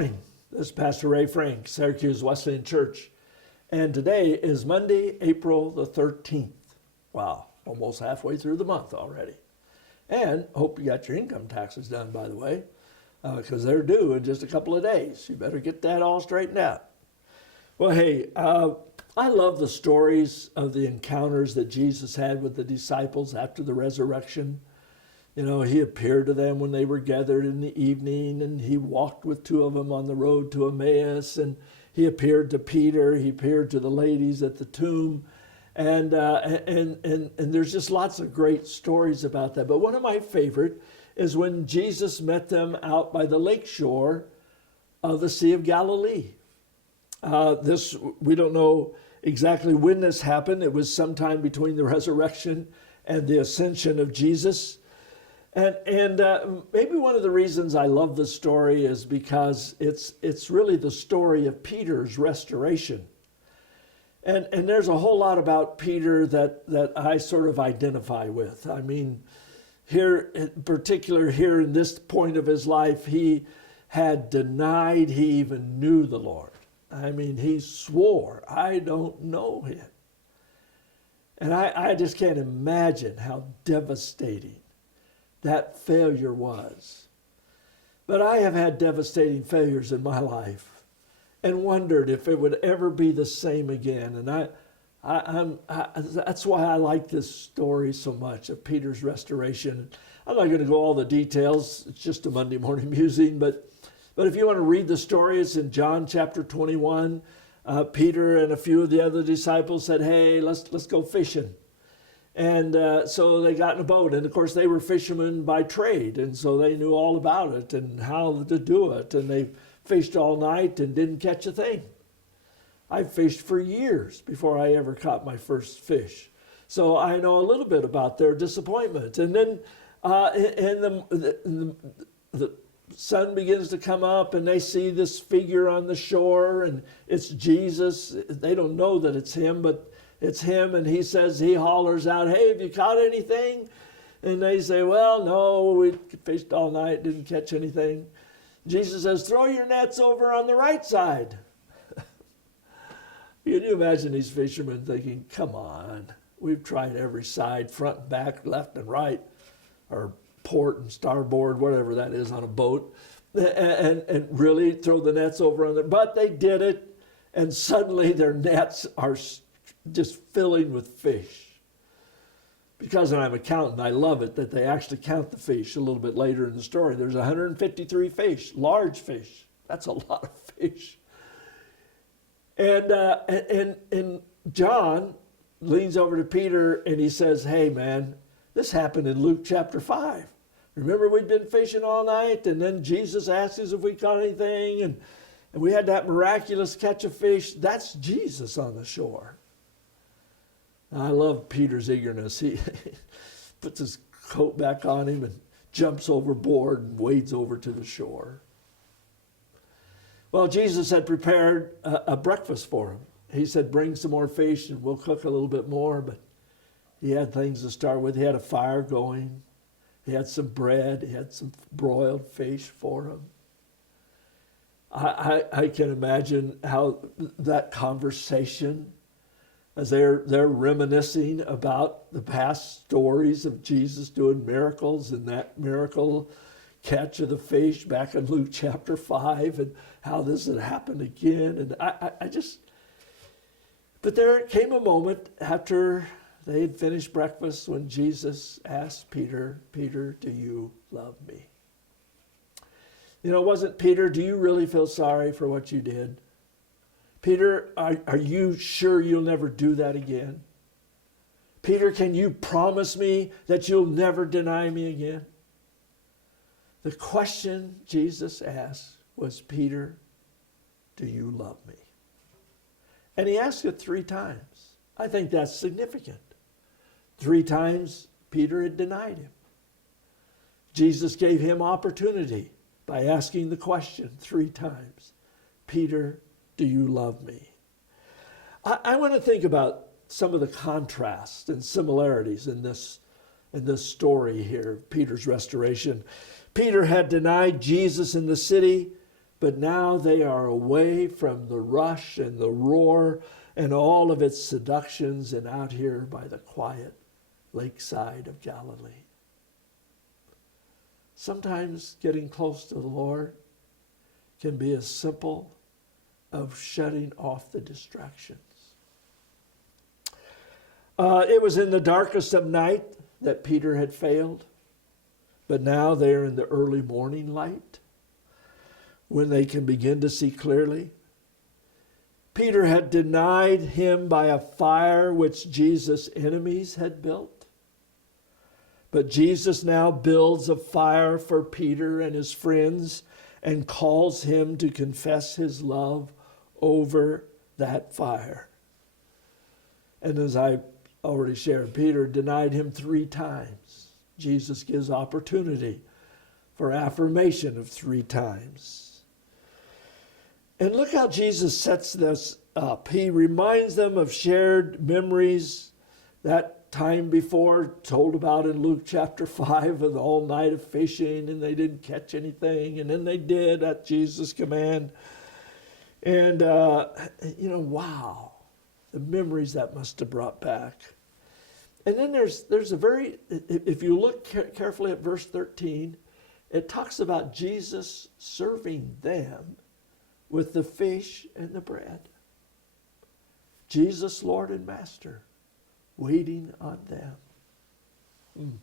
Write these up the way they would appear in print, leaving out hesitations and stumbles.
morning. This is Pastor Ray Frank, Syracuse Wesleyan Church. And today is Monday, April the 13th. Wow, almost halfway through the month already. And hope you got your income taxes done, by the way, because they're due in just a couple of days. You better get that all straightened out. Well, hey, I love the stories of the encounters that Jesus had with the disciples after the resurrection. You know, he appeared to them when they were gathered in the evening, and he walked with two of them on the road to Emmaus, and he appeared to Peter, he appeared to the ladies at the tomb, and there's just lots of great stories about that. But one of my favorite is when Jesus met them out by the lake shore of the Sea of Galilee. We don't know exactly when this happened. It was sometime between the resurrection and the ascension of Jesus. And maybe one of the reasons I love this story is because it's really the story of Peter's restoration. And there's a whole lot about Peter that I sort of identify with. I mean, here in particular, here in this point of his life, he had denied he even knew the Lord. I mean, he swore, I don't know him. And I just can't imagine how devastating that failure was. But I have had devastating failures in my life and wondered if it would ever be the same again. And that's why I like this story so much of Peter's restoration. I'm not going to go all the details. It's just a Monday morning musing. But if you want to read the story, it's in John chapter 21. Peter and a few of the other disciples said, hey, let's go fishing. And so they got in a boat, and of course they were fishermen by trade, and so they knew all about it and how to do it, and they fished all night and didn't catch a thing. I fished for years before I ever caught my first fish, so I know a little bit about their disappointment. And then the sun begins to come up, and they see this figure on the shore, and it's Jesus. They don't know that it's him, but it's him, and he hollers out, hey, have you caught anything? And they say, well, no, we fished all night, didn't catch anything. Jesus says, throw your nets over on the right side. Can you imagine these fishermen thinking, come on, we've tried every side, front and back, left and right, or port and starboard, whatever that is on a boat, and really throw the nets over on there. But they did it, and suddenly their nets are just filling with fish. Because I'm an accountant, I love it that they actually count the fish a little bit later in the story. There's 153 fish, large fish. That's a lot of fish. And John leans over to Peter and he says, hey man, this happened in Luke chapter 5. Remember we'd been fishing all night, and then Jesus asked us if we caught anything, and we had that miraculous catch of fish. That's Jesus on the shore. I love Peter's eagerness. He puts his coat back on him and jumps overboard and wades over to the shore. Well, Jesus had prepared a breakfast for him. He said, bring some more fish and we'll cook a little bit more. But he had things to start with. He had a fire going. He had some bread. He had some broiled fish for him. I can imagine how that conversation, as they're reminiscing about the past stories of Jesus doing miracles and that miracle catch of the fish back in Luke chapter 5 and how this had happened again. And but there came a moment after they had finished breakfast when Jesus asked Peter, Peter, do you love me? You know, wasn't Peter, do you really feel sorry for what you did? Peter, are you sure you'll never do that again? Peter, can you promise me that you'll never deny me again? The question Jesus asked was, Peter, do you love me? And he asked it 3 times. I think that's significant. 3 times Peter had denied him. Jesus gave him opportunity by asking the question 3 times. Peter, do you love me? I want to think about some of the contrasts and similarities in this story here, Peter's restoration. Peter had denied Jesus in the city but now they are away from the rush and the roar and all of its seductions and out here by the quiet lakeside of Galilee. Sometimes getting close to the Lord can be as simple as shutting off the distractions. It was in the darkest of night that Peter had failed, but now they're in the early morning light when they can begin to see clearly. Peter had denied him by a fire which Jesus' enemies had built. But Jesus now builds a fire for Peter and his friends and calls him to confess his love over that fire. And as I already shared, Peter denied him 3 times. Jesus gives opportunity for affirmation of 3 times. And look how Jesus sets this up. He reminds them of shared memories that time before, told about in Luke chapter 5, of the all night of fishing, and they didn't catch anything, and then they did at Jesus' command. And, wow, the memories that must have brought back. And then there's a very, if you look carefully at verse 13, it talks about Jesus serving them with the fish and the bread. Jesus, Lord and Master, waiting on them.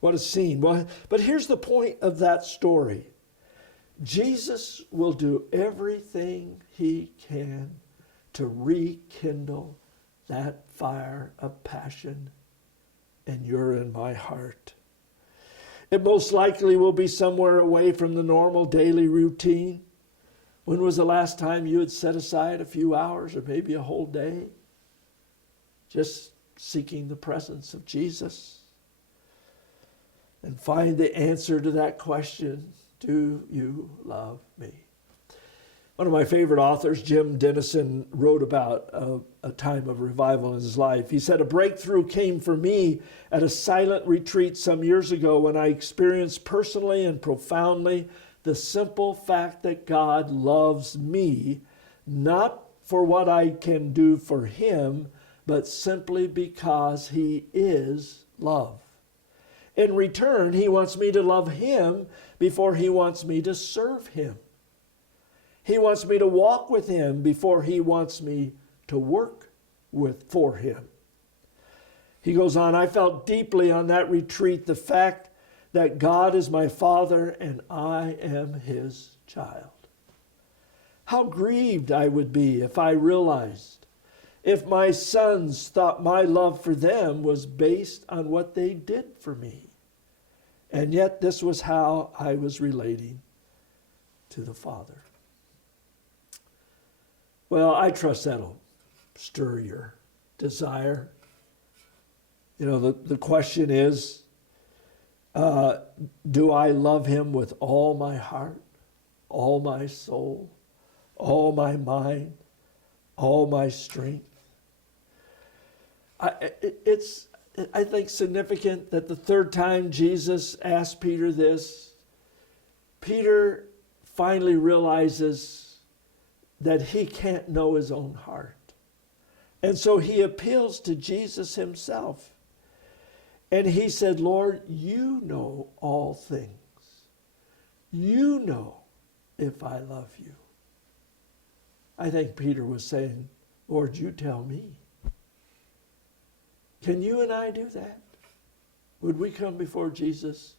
What a scene. Well, but here's the point of that story. Jesus will do everything he can to rekindle that fire of passion in your and my heart. It most likely will be somewhere away from the normal daily routine. When was the last time you had set aside a few hours or maybe a whole day just seeking the presence of Jesus? And find the answer to that question, do you love me? One of my favorite authors, Jim Dennison, wrote about a time of revival in his life. He said, "A breakthrough came for me at a silent retreat some years ago when I experienced personally and profoundly the simple fact that God loves me, not for what I can do for him, but simply because he is love. In return, he wants me to love him before he wants me to serve him. He wants me to walk with him before he wants me to work for him." He goes on, "I felt deeply on that retreat the fact that God is my Father and I am his child. How grieved I would be if I realized, if my sons thought my love for them was based on what they did for me. And yet this was how I was relating to the Father." Well, I trust that'll stir your desire. The question is, do I love him with all my heart, all my soul, all my mind, all my strength? It's, I think, significant that the 3rd time Jesus asked Peter this, Peter finally realizes that he can't know his own heart. And so he appeals to Jesus himself. And he said, "Lord, you know all things. You know if I love you." I think Peter was saying, "Lord, you tell me." Can you and I do that? Would we come before Jesus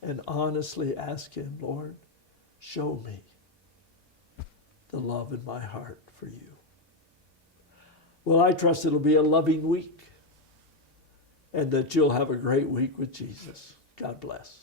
and honestly ask him, "Lord, show me the love in my heart for you"? Well, I trust it'll be a loving week and that you'll have a great week with Jesus. God bless.